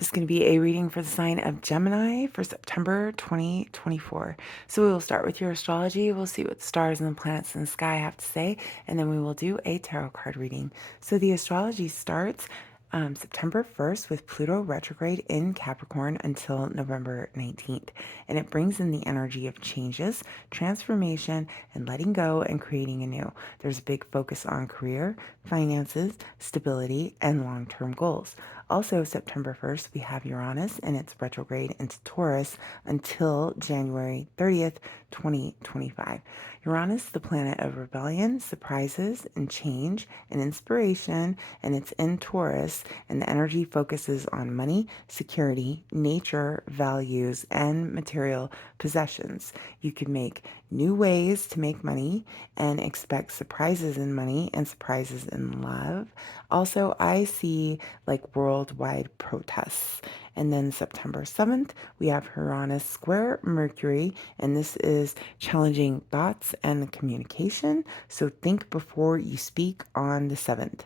This is going to be a reading for the sign of Gemini for September 2024. So we will start with your astrology. We'll see what the stars and the planets in the sky have to say, and then we will do a tarot card reading. So the astrology starts September 1st with Pluto retrograde in Capricorn until November 19th. And it brings in the energy of changes, transformation, and letting go and creating anew. There's a big focus on career, finances, stability, and long-term goals. Also, September 1st, we have Uranus and its retrograde into Taurus until January 30th, 2025. Uranus, the planet of rebellion, surprises, and change, and inspiration, and it's in Taurus, and the energy focuses on money, security, nature, values, and material possessions. You can make new ways to make money and expect surprises in money and surprises in love. Also, I see like worldwide protests. And then September 7th, we have Uranus square Mercury, and this is challenging thoughts and communication. So think before you speak on the 7th.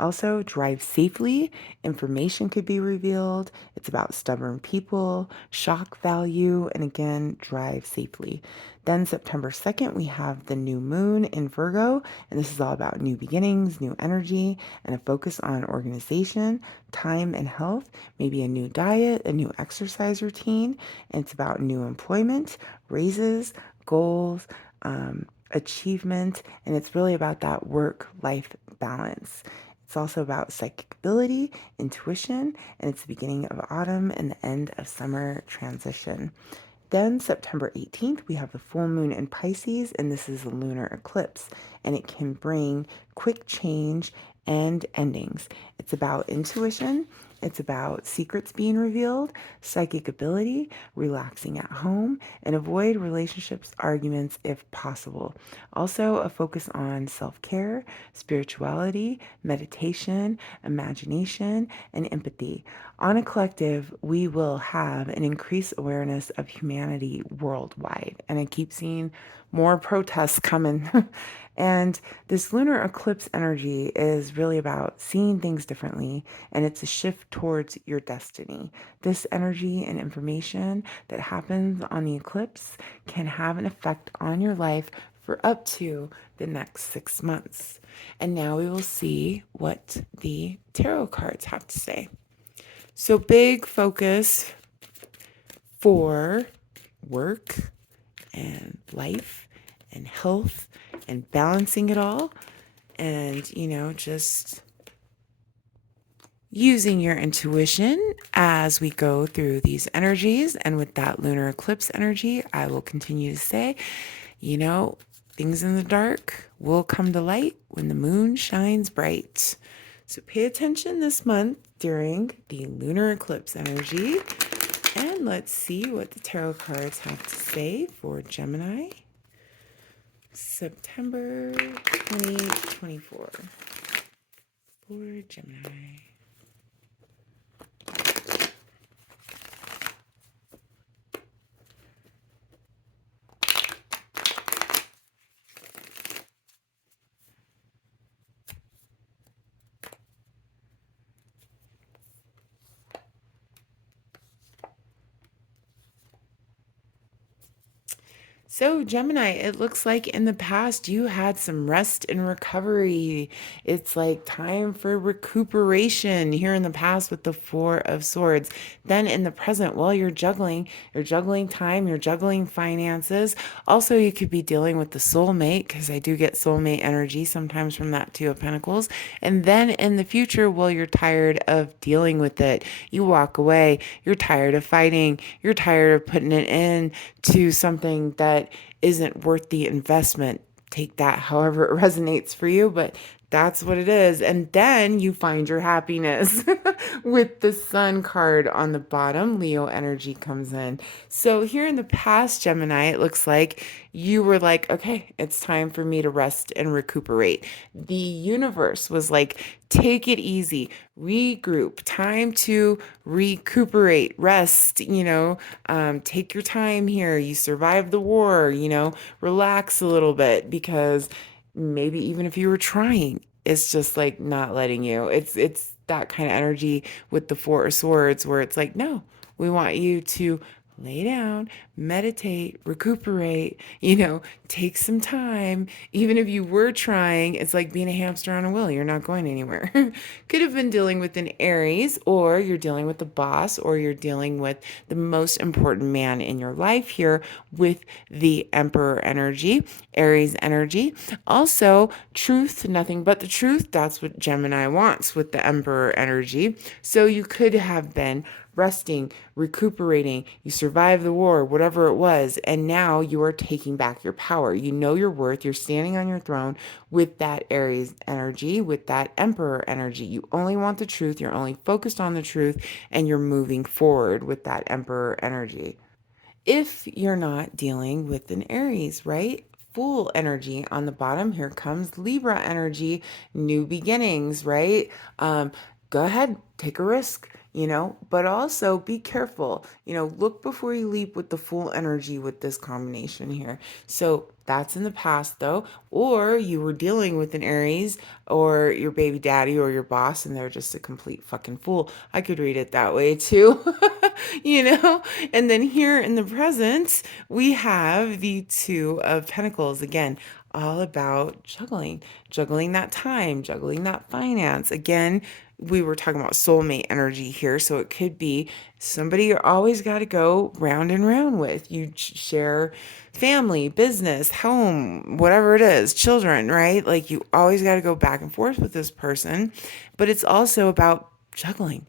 Also, drive safely. Information could be revealed. It's about stubborn people, shock value, and again, drive safely. Then, September 2nd, we have the new moon in Virgo, and this is all about new beginnings, new energy, and a focus on organization, time, and health. Maybe a new diet, a new exercise routine. And it's about new employment, raises, goals, achievement, and it's really about that work-life balance. It's also about psychic ability, intuition, and it's the beginning of autumn and the end of summer transition. Then September 18th, we have the full moon in Pisces, and this is a lunar eclipse, and it can bring quick change and endings. It's about intuition. It's about secrets being revealed, psychic ability, relaxing at home, and avoid relationships arguments if possible. Also, a focus on self-care, spirituality, meditation, imagination, and empathy. On a collective, we will have an increased awareness of humanity worldwide. And I keep seeing more protests coming. And this lunar eclipse energy is really about seeing things differently, and it's a shift towards your destiny. This energy and information that happens on the eclipse can have an effect on your life for up to the next 6 months. And now we will see what the tarot cards have to say. So, big focus for work and life and health and balancing it all, and just using your intuition as we go through these energies. And with that lunar eclipse energy, I will continue to say, things in the dark will come to light when the moon shines bright. So pay attention this month during the lunar eclipse energy, and let's see what the tarot cards have to say for Gemini, September 2024. For Gemini. So, Gemini, it looks like in the past you had some rest and recovery. It's like time for recuperation here in the past with the Four of Swords. Then in the present, while you're juggling time, you're juggling finances. Also, you could be dealing with the soulmate, because I do get soulmate energy sometimes from that Two of Pentacles. And then in the future, while you're tired of dealing with it, you walk away. You're tired of fighting. You're tired of putting it in to something that isn't worth the investment. Take that however it resonates for you, but that's what it is. And then you find your happiness with the Sun card on the bottom. Leo energy comes in. So here in the past, Gemini, it looks like you were like, okay, it's time for me to rest and recuperate. The universe was like, take it easy, regroup, time to recuperate, rest, take your time here. You survived the war, relax a little bit, because maybe even if you were trying, it's just like not letting you. It's that kind of energy with the Four of Swords, where it's like, no, we want you to lay down, meditate, recuperate, take some time. Even if you were trying, it's like being a hamster on a wheel. You're not going anywhere. Could have been dealing with an Aries, or you're dealing with the boss, or you're dealing with the most important man in your life here with the Emperor energy, Aries energy. Also, truth, nothing but the truth. That's what Gemini wants with the Emperor energy. So you could have been resting, recuperating, you survived the war, whatever it was, and now you are taking back your power. You know your worth. You're standing on your throne with that Aries energy, with that Emperor energy. You only want the truth. You're only focused on the truth, and you're moving forward with that Emperor energy. If you're not dealing with an Aries, right? Full energy on the bottom. Here comes Libra energy, new beginnings, right? Go ahead, take a risk, but also be careful. Look before you leap with the full energy with this combination here. So that's in the past though, or you were dealing with an Aries or your baby daddy or your boss and they're just a complete fucking fool. I could read it that way too. you know? And then here in the present, we have the Two of Pentacles again, all about juggling that time, juggling that finance. Again, we were talking about soulmate energy here, so it could be somebody you always got to go round and round with. You share family, business, home, whatever it is, children, right? Like you always got to go back and forth with this person, but it's also about juggling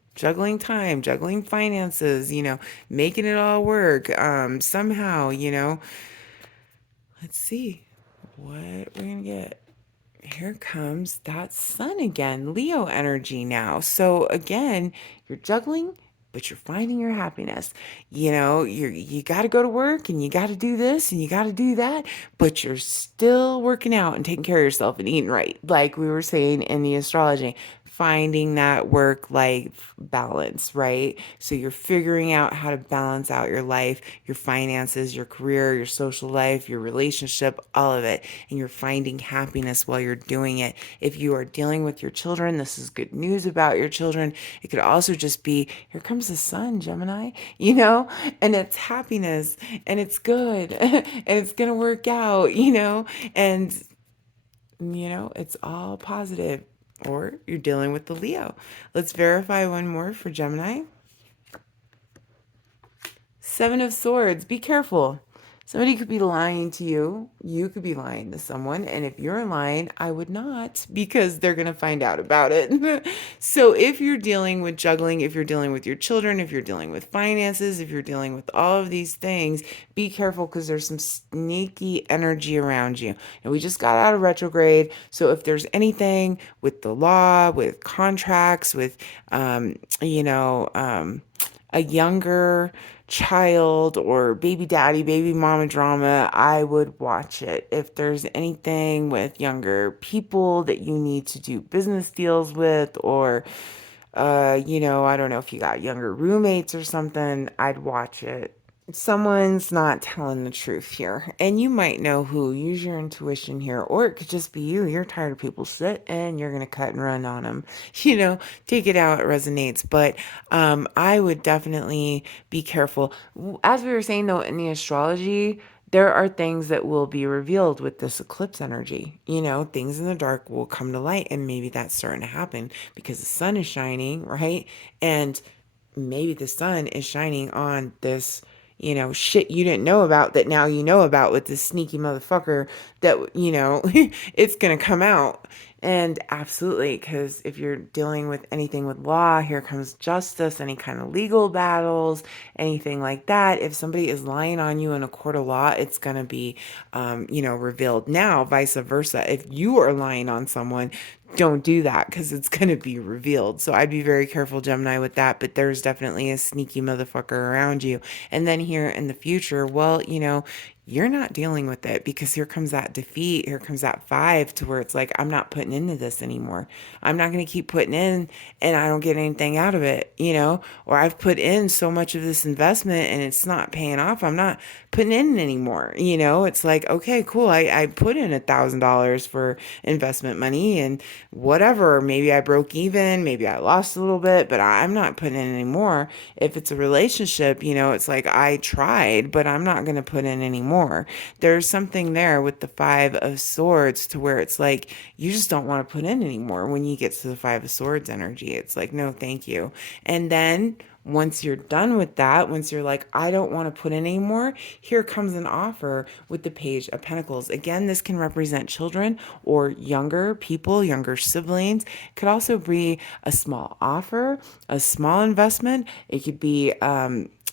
time, juggling finances, making it all work somehow. Let's see what we're gonna get. Here comes that sun again, Leo energy now. So again, you're juggling, but you're finding your happiness. You got to go to work and you got to do this and you got to do that, but you're still working out and taking care of yourself and eating right. Like we were saying in the astrology, finding that work life balance, right? So you're figuring out how to balance out your life, your finances, your career, your social life, your relationship, all of it. And you're finding happiness while you're doing it. If you are dealing with your children, this is good news about your children. It could also just be, here comes the sun, Gemini, and it's happiness and it's good and it's going to work out, and it's all positive. Or you're dealing with the Leo. Let's verify one more for Gemini. Seven of Swords. Be careful. Somebody could be lying to you. You could be lying to someone. And if you're lying, I would not, because they're going to find out about it. So if you're dealing with juggling, if you're dealing with your children, if you're dealing with finances, if you're dealing with all of these things, be careful because there's some sneaky energy around you. And we just got out of retrograde. So if there's anything with the law, with contracts, with, a younger child or baby daddy, baby mama drama, I would watch it. If there's anything with younger people that you need to do business deals with, or, I don't know if you got younger roommates or something, I'd watch it. Someone's not telling the truth here, and you might know who. Use your intuition here, or it could just be you. You're tired of people's shit and you're gonna cut and run on them. Take it out. It resonates. But I would definitely be careful. As we were saying though, in the astrology, there are things that will be revealed with this eclipse energy. Things in the dark will come to light, and maybe that's starting to happen because the sun is shining, right? And maybe the sun is shining on this, shit you didn't know about that now you know about with this sneaky motherfucker that, it's going to come out. And absolutely, because if you're dealing with anything with law, here comes justice, any kind of legal battles, anything like that. If somebody is lying on you in a court of law, it's going to be, revealed. Now, vice versa. If you are lying on someone, don't do that because it's going to be revealed. So I'd be very careful, Gemini, with that. But there's definitely a sneaky motherfucker around you. And then here in the future, well, you're not dealing with it, because here comes that defeat. Here comes that five, to where it's like, I'm not putting into this anymore. I'm not going to keep putting in and I don't get anything out of it, or I've put in so much of this investment and it's not paying off. I'm not putting in anymore. It's like, okay, cool. I put in $1,000 for investment money and whatever. Maybe I broke even, maybe I lost a little bit, but I'm not putting in anymore. If it's a relationship, it's like, I tried, but I'm not going to put in anymore. There's something there with the Five of Swords, to where it's like, you just don't want to put in anymore. When you get to the Five of Swords energy, it's like, no, thank you. And then once you're done with that, once you're like, I don't want to put in anymore, here comes an offer with the Page of Pentacles. Again, this can represent children or younger people, younger siblings. It could also be a small offer, a small investment. It could be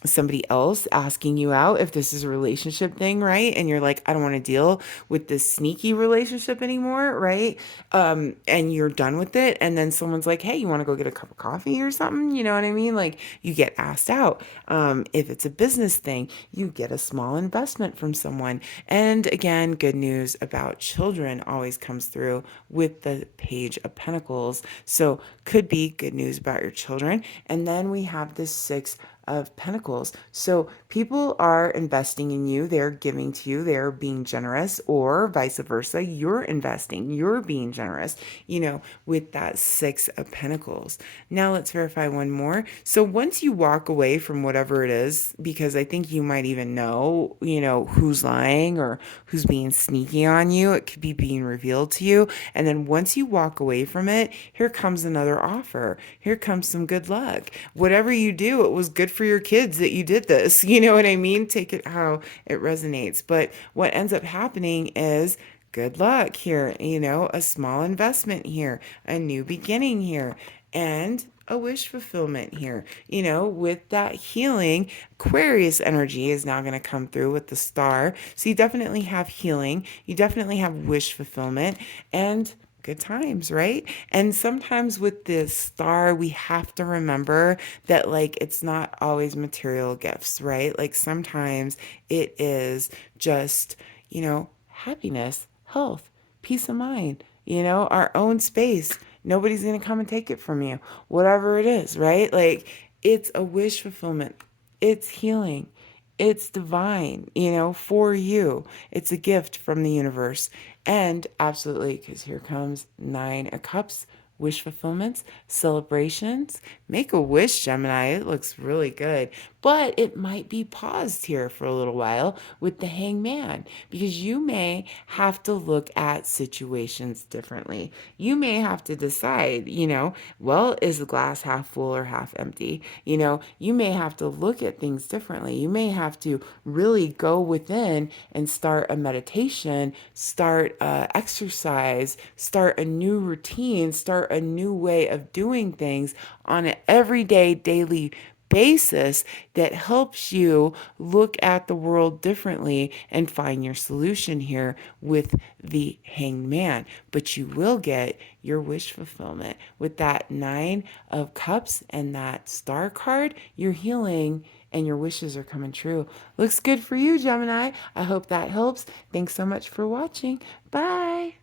somebody else asking you out, if this is a relationship thing, right? And you're like, I don't want to deal with this sneaky relationship anymore, right? And you're done with it. And then someone's like, hey, you want to go get a cup of coffee or something? You know what I mean? Like, you get asked out. If it's a business thing, you get a small investment from someone. And again, good news about children always comes through with the Page of Pentacles. So could be good news about your children. And then we have this Six of Pentacles. So people are investing in you, they're giving to you, they're being generous, or vice versa, you're investing, you're being generous, with that Six of Pentacles. Now let's verify one more. So once you walk away from whatever it is, because I think you might even know, who's lying or who's being sneaky on you, it could be being revealed to you. And then once you walk away from it, here comes another offer. Here comes some good luck. Whatever you do, it was good for your kids that you did this. You know what I mean? Take it how it resonates. But what ends up happening is good luck here, a small investment here, a new beginning here, and a wish fulfillment here. With that healing, Aquarius energy is now going to come through with the star. So you definitely have healing, you definitely have wish fulfillment, and good times, right? And sometimes with this star, we have to remember that, like, it's not always material gifts, right? Like, sometimes it is just, happiness, health, peace of mind, our own space. Nobody's going to come and take it from you, whatever it is, right? Like, it's a wish fulfillment, it's healing. It's divine, for you. It's a gift from the universe. And absolutely, because here comes Nine of Cups, wish fulfillments, celebrations. Make a wish, Gemini. It looks really good. But it might be paused here for a little while with the Hangman, because you may have to look at situations differently. You may have to decide, well, is the glass half full or half empty? You may have to look at things differently. You may have to really go within and start a meditation, start exercise, start a new routine, start a new way of doing things on an everyday, daily basis that helps you look at the world differently and find your solution here with the Hanged Man. But you will get your wish fulfillment with that Nine of Cups and that Star card. You're healing and your wishes are coming true. Looks good for you, Gemini. I hope that helps. Thanks so much for watching. Bye.